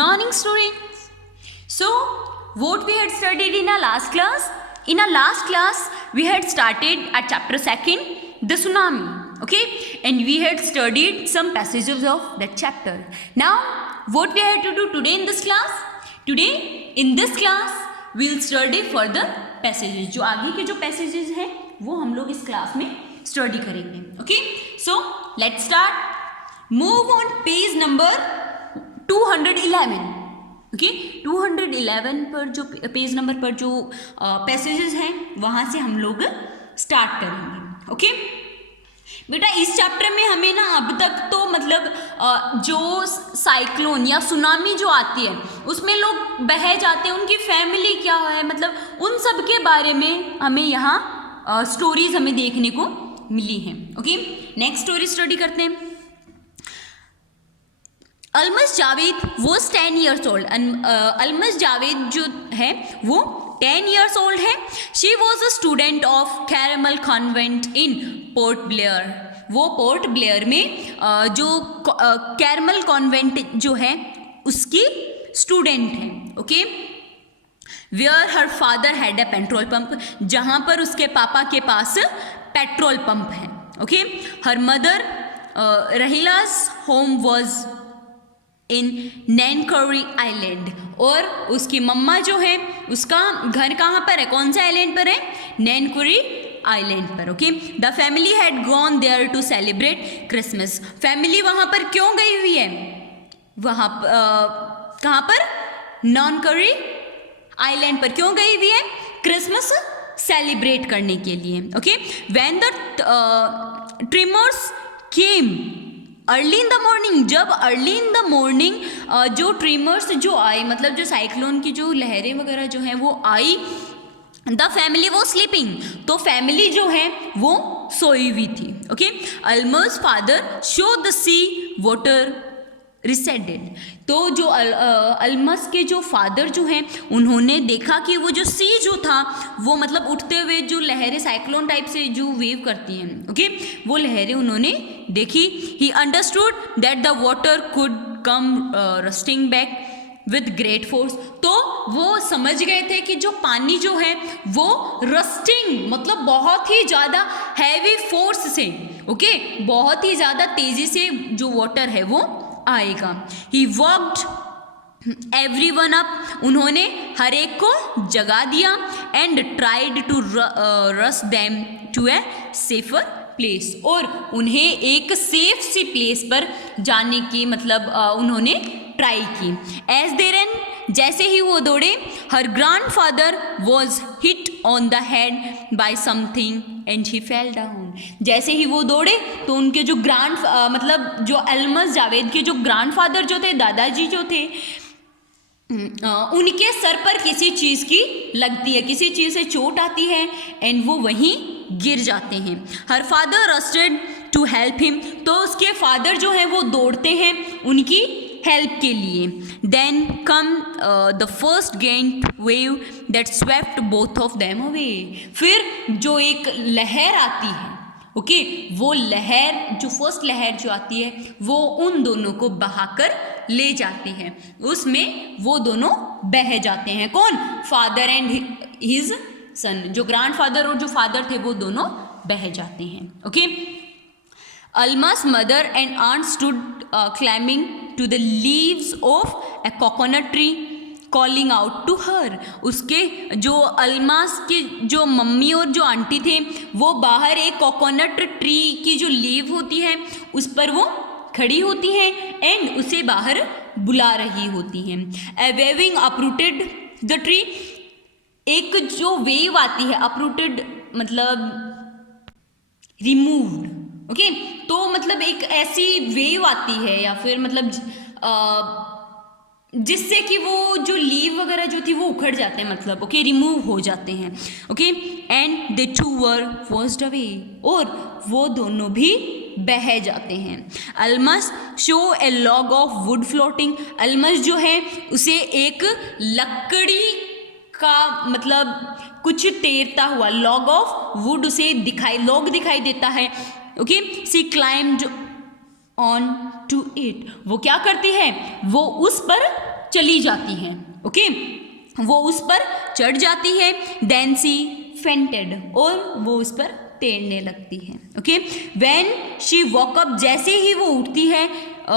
morning, students. So, what we had studied in our last class? In our last class, we had started at chapter 2nd, the tsunami. Okay, and we had studied some passages of that chapter. Now, what we had to do today in this class? Today, in this class, we'll study further passages. जो आगे के जो passages हैं, वो हम लोग इस class में स्टडी करेंगे. Okay, so let's start. Move on page number 211. Okay 211 पर जो पेज नंबर पर जो पैसेजेस हैं वहाँ से हम लोग स्टार्ट करेंगे. ओके बेटा, इस चैप्टर में हमें ना अब तक तो मतलब जो साइक्लोन या सुनामी जो आती है उसमें लोग बह जाते हैं, उनकी फैमिली क्या है, मतलब उन सब के बारे में हमें यहाँ स्टोरीज हमें देखने को मिली हैं. ओके, नेक्स्ट स्टोरी स्टडी करते हैं. Almas Javed was 10 years old. Almas Javed जो है वो 10 years old है. She was a student of Carmel convent in Port Blair. वो पोर्ट ब्लेयर में जो कैरमल कॉन्वेंट जो है उसकी स्टूडेंट है. Okay, where her father had a petrol pump, जहाँ पर उसके पापा के पास पेट्रोल पंप है. Okay, her mother Raheela's home was in Nancowry island, और उसकी मम्मा जो है उसका घर कहाँ पर है, कौन सा आइलैंड पर है, नैनकरी आइलैंड पर. Okay, the family had gone there to celebrate Christmas. Family वहाँ पर क्यों गई हुई है, वहाँ कहाँ पर, नैनकरी आइलैंड पर क्यों गई हुई है, क्रिसमस सेलिब्रेट करने के लिए. Okay, when the trimmers came early in the morning, जब अर्ली इन द मॉर्निंग जो ट्रिमर्स जो आए, मतलब जो साइक्लोन की जो लहरें वगैरह जो हैं वो आई, द फैमिली वो स्लीपिंग, तो फैमिली जो है वो सोई हुई थी. Okay, Almas father saw the sea water receded, तो जो अलमस के जो फादर जो हैं उन्होंने देखा कि वो जो सी जो था वो मतलब उठते हुए जो लहरें साइक्लोन टाइप से जो वेव करती हैं. ओके, वो लहरें उन्होंने देखी. He understood that the water could come rusting back with great force, तो वो समझ गए थे कि जो पानी जो है वो रस्टिंग मतलब बहुत ही ज़्यादा हैवी फोर्स से, ओके, बहुत ही ज़्यादा तेज़ी से जो वाटर है वो आएगा. ही वॉक्ड एवरीवन अप, उन्होंने हर एक को जगा दिया. And tried to rush them to a safer place, और उन्हें एक सेफ सी प्लेस पर जाने की मतलब उन्होंने ट्राई की. एज दे रन, जैसे ही वो दौड़े, her grandfather was hit on the head by something and he fell down. जैसे ही वो दौड़े तो उनके जो मतलब जो अलमस जावेद के जो ग्रैंडफादर जो थे, दादाजी जो थे, उनके सर पर किसी चीज़ की लगती है, किसी चीज़ से चोट आती है एंड वो वहीं गिर जाते हैं. Her father rushed to help him, तो उसके फादर जो है वो दौड़ते हैं उनकी हेल्प के लिए. Then come the first giant wave that swept both of them away, फिर जो एक लहर आती है, ओके, वो लहर जो फर्स्ट लहर जो आती है वो उन दोनों को बहाकर ले जाती है. उसमें वो दोनों बह जाते हैं. कौन, फादर एंड हिज सन, जो ग्रैंडफादर और जो फादर थे वो दोनों बह जाते हैं. Okay, Alma's mother and aunt stood climbing to the leaves of a coconut tree calling out to her. उसके जो अलमास के जो मम्मी और जो आंटी थे वो बाहर एक कोकोनट ट्री की जो लीव होती है उस पर वो खड़ी होती हैं एंड उसे बाहर बुला रही होती हैं. A waving uprooted the tree, एक जो वेव आती है, uprooted मतलब रिमूव्ड. ओके, तो मतलब एक ऐसी वेव आती है या फिर मतलब जिससे कि वो जो लीव वगैरह जो थी वो उखड़ जाते हैं, मतलब ओके, रिमूव हो जाते हैं. Okay, and they too were washed away, और वो दोनों भी बह जाते हैं. Almas saw a log of wood floating, Almas जो है उसे एक लकड़ी का मतलब कुछ तैरता हुआ, लॉग ऑफ वुड उसे लॉग दिखाई देता है. Okay, she climbed on to it, वो क्या करती है, वो उस पर चली जाती हैं, ओके, वो उस पर चढ़ जाती है, देन सी फेंटेड, और वो उस पर तैरने लगती है, okay. When she walk up, जैसे ही वो उठती है,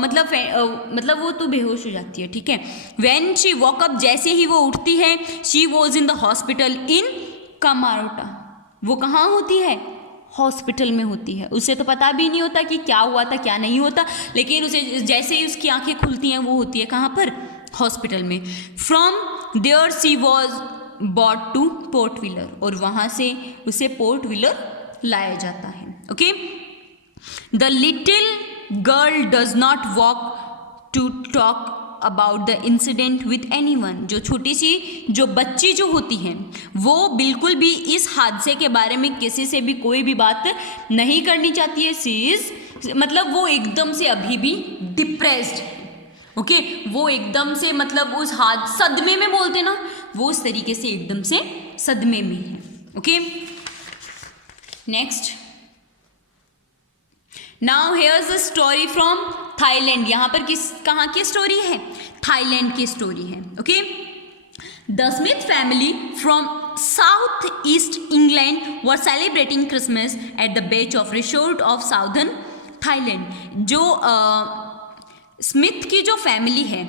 मतलब वो तो बेहोश हो जाती है, ठीक है। व्हेन शी वॉक अप, जैसे ही वो उठती है, she was in the hospital in Kamorta, वो कहाँ होती है, हॉस्पिटल में होती है। उसे तो पता भी नहीं होता कि क्या हुआ था क्या नहीं होता, लेकिन उसे जैसे ही उसकी आंखें खुलती हैं वो होती है कहाँ पर, हॉस्पिटल में। From there she was brought to port wheeler, और वहाँ से उसे पोर्ट व्हीलर लाया जाता है, okay. The little girl does not walk to talk about the incident with anyone, जो छोटी सी जो बच्ची जो होती है वो बिल्कुल भी इस हादसे के बारे में किसी से भी कोई भी बात नहीं करनी चाहती है। सी इज, मतलब वो एकदम से अभी भी डिप्रेस्ड, ओके, वो एकदम से मतलब उस सदमे में बोलते ना, वो उस तरीके से एकदम से सदमे में है, okay. Next, now hairs a story from Thailand, यहाँ पर कहाँ की स्टोरी है, थाईलैंड की स्टोरी है, okay. The Smith family from south east England were celebrating Christmas at the beach of resort of southern Thailand. जो स्मिथ की जो फैमिली है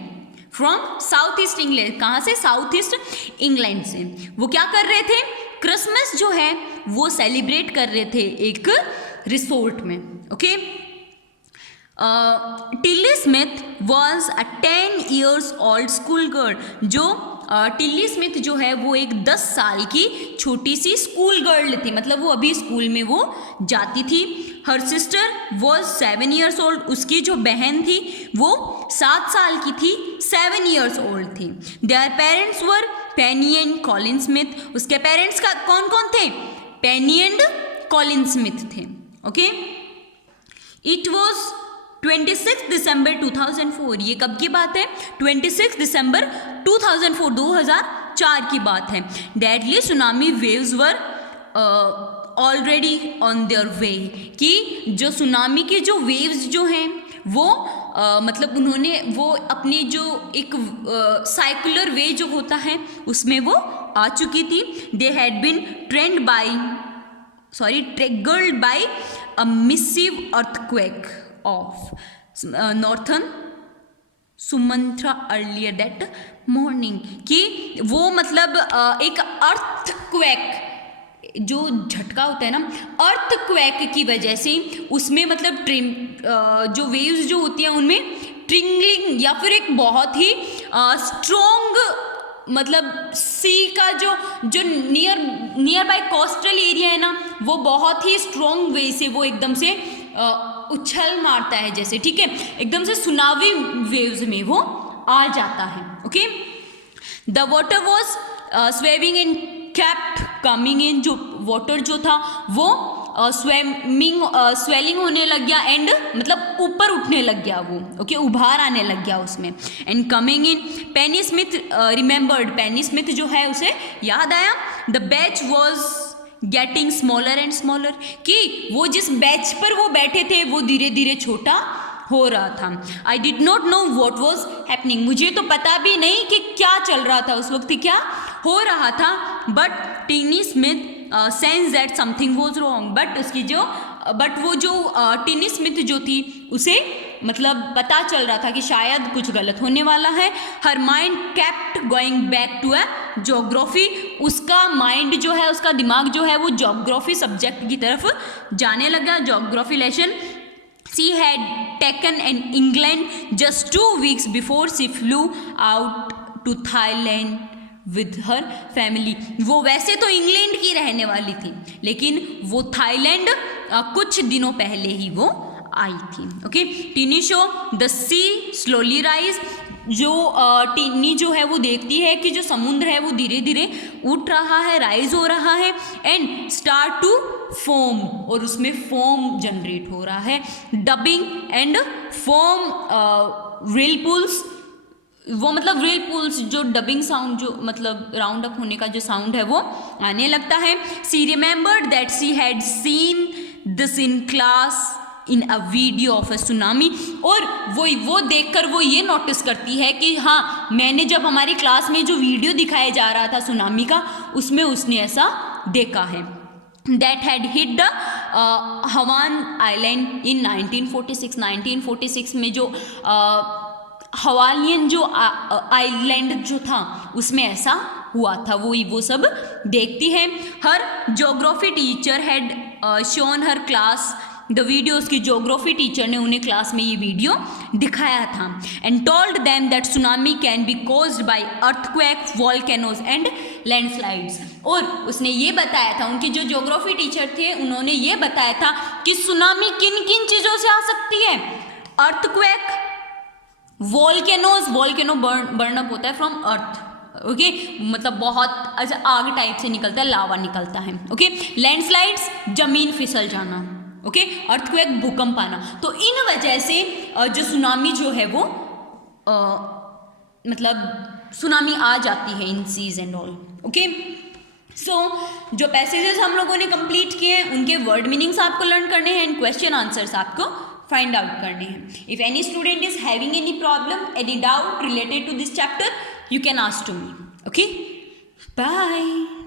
फ्रॉम साउथ ईस्ट इंग्लैंड, कहाँ से, साउथ ईस्ट इंग्लैंड से, वो क्या कर रहे थे, क्रिसमस जो है वो सेलिब्रेट कर रहे थे एक रिसोर्ट में, okay. Tilly Smith was a 10 years old school girl, जो टिल्ली स्मिथ जो है वो एक 10 साल की छोटी सी स्कूल गर्ल थी, मतलब वो अभी स्कूल में वो जाती थी। Her sister was 7 years old, उसकी जो बहन थी वो 7 साल की थी, 7 years old थी। Their parents were Penney and Colin Smith, उसके पेरेंट्स का कौन कौन थे, पेनी एंड कॉलिन स्मिथ थे, ओके। इट वॉज 26 दिसंबर 2004, ये कब की बात है, 26 दिसंबर 2004, 2004 की बात है। Deadly tsunami waves were already on their way, कि जो सुनामी के जो वेव्स जो हैं वो मतलब उन्होंने वो अपनी जो एक साइकुलर वे जो होता है उसमें वो आ चुकी थी। They had been triggered by a massive earthquake of northern Sumatra earlier that morning, कि वो मतलब एक अर्थक्वेक जो झटका होता है ना, अर्थक्वेक की वजह से उसमें मतलब जो वेव्स जो होती हैं उनमें ट्रिंगलिंग या फिर एक बहुत ही स्ट्रॉन्ग मतलब सी का जो नियर बाय कोस्टल एरिया है ना, वो बहुत ही स्ट्रॉन्ग वे से वो एकदम से उछल मारता है जैसे, ठीक है, एकदम से सुनामी वेव्स में वो आ जाता है, okay. The water was swerving and kept coming in, जो वाटर जो था वो स्वेलिंग होने लग गया एंड मतलब ऊपर उठने लग गया वो, ओके, उभार आने लग गया उसमें, and coming in. Penney Smith remembered, Penney Smith जो है उसे याद आया, the batch was getting smaller and smaller, कि वो जिस बैच पर वो बैठे थे वो धीरे धीरे छोटा हो रहा था। I did not know what was happening, मुझे तो पता भी नहीं कि क्या चल रहा था उस वक्त, क्या हो रहा था, but टिनी Smith sense that something was wrong, but वो जो टिनी स्मिथ जो थी उसे मतलब पता चल रहा था कि शायद कुछ गलत होने वाला है। Her mind kept going back to a geography, उसका माइंड जो है, उसका दिमाग जो है वो ज्योग्राफी सब्जेक्ट की तरफ जाने लगा, geography lesson. She had taken in England just 2 weeks before she flew out to Thailand with her family. वो वैसे तो इंग्लैंड की रहने वाली थी, लेकिन वो थाईलैंड कुछ दिनों पहले ही वो आई थी, okay. Tiny show the sea slowly rise, जो टिनी जो है वो देखती है कि जो समुद्र है वो धीरे धीरे उठ रहा है, राइज हो रहा है, एंड स्टार्ट टू फोम, और उसमें फोम जनरेट हो रहा है। Dubbing and foam ripples, वो मतलब रिल पुल्स जो डबिंग साउंड जो मतलब राउंड अप होने का जो साउंड है वो आने लगता है। She remembered that she had seen this in class in a video of a tsunami, और वो देखकर वो ये नोटिस करती है कि हाँ, मैंने जब हमारी क्लास में जो वीडियो दिखाया जा रहा था सुनामी का, उसमें उसने ऐसा देखा है। That had hit the Hwan island in 1946 में जो हवालियन जो आइलैंड जो था उसमें ऐसा हुआ था, वो सब देखती है। Her geography teacher had shown her class the video, उसकी ज्योग्राफी टीचर ने उन्हें क्लास में ये वीडियो दिखाया था। And told them that tsunami can be caused by earthquake, volcanoes and landslides. और उसने ये बताया था, उनके जो ज्योग्राफी टीचर थे उन्होंने ये बताया था कि सुनामी किन किन चीज़ों से आ सकती है। Earthquake, volcanoes, volcano burn up होता है फ्रॉम अर्थ, ओके, मतलब बहुत ऐसा आग टाइप से निकलता है, लावा निकलता है, ओके। लैंडस्लाइड्स, जमीन फिसल जाना, ओके। अर्थक्वेक, भूकंप आना। तो इन वजह से जो सुनामी जो है वो मतलब सुनामी आ जाती है in seas and all, okay. So जो पैसेजेस हम लोगों ने कंप्लीट किए हैं उनके वर्ड मीनिंग्स आपको लर्न करने हैं एंड क्वेश्चन आंसर्स आपको फाइंड आउट करने हैं। If any student is having any problem, any doubt related to this chapter, you can ask to me, okay? Bye.